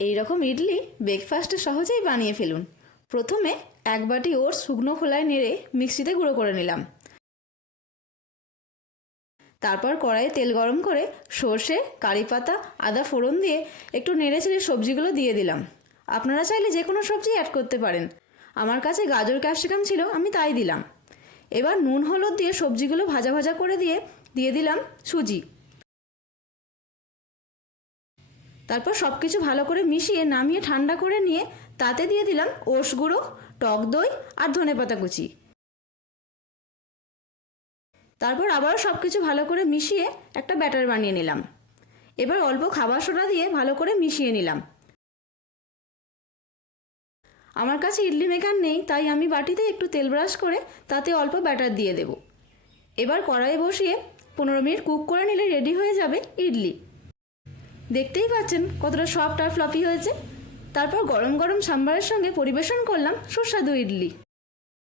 এই রকম ইডলি ব্রেকফাস্টে সহজেই বানিয়ে ফেলুন। প্রথমে এক বাটি ওটস শুকনো খোলায় নেড়ে মিক্সিতে গুঁড়ো করে নিলাম। তারপর কড়াইয়ে তেল গরম করে সর্ষে, কারি পাতা, আদা ফোড়ন দিয়ে একটু নেড়ে চেড়ে সবজিগুলো দিয়ে দিলাম। আপনারা চাইলে যে কোনো সবজি অ্যাড করতে পারেন। আমার কাছে গাজর ক্যাপসিকাম ছিল, আমি তাই দিলাম। এবার নুন হলুদ দিয়ে সবজিগুলো ভাজা ভাজা করে দিয়ে দিলাম সুজি। তারপর সব কিছু ভালো করে মিশিয়ে নামিয়ে ঠান্ডা করে নিয়ে তাতে দিয়ে দিলাম ওটস গুঁড়ো, টক দই আর ধনেপাতা কুচি। তারপর আবারও সব কিছু ভালো করে মিশিয়ে একটা ব্যাটার বানিয়ে নিলাম। এবার অল্প খাবার সোডা দিয়ে ভালো করে মিশিয়ে নিলাম। আমার কাছে ইডলি মেকার নেই, তাই আমি বাটিতে একটু তেল ব্রাশ করে তাতে অল্প ব্যাটার দিয়ে দেব। এবার কড়াই বসিয়ে 15 মিনিট কুক করে নিলে রেডি হয়ে যাবে ইডলি। দেখতেই পাচ্ছেন কতটা সফট আর ফ্লফি হয়েছে। তারপর গরম গরম সাম্বারের সঙ্গে পরিবেশন করলাম সুস্বাদু ইডলি।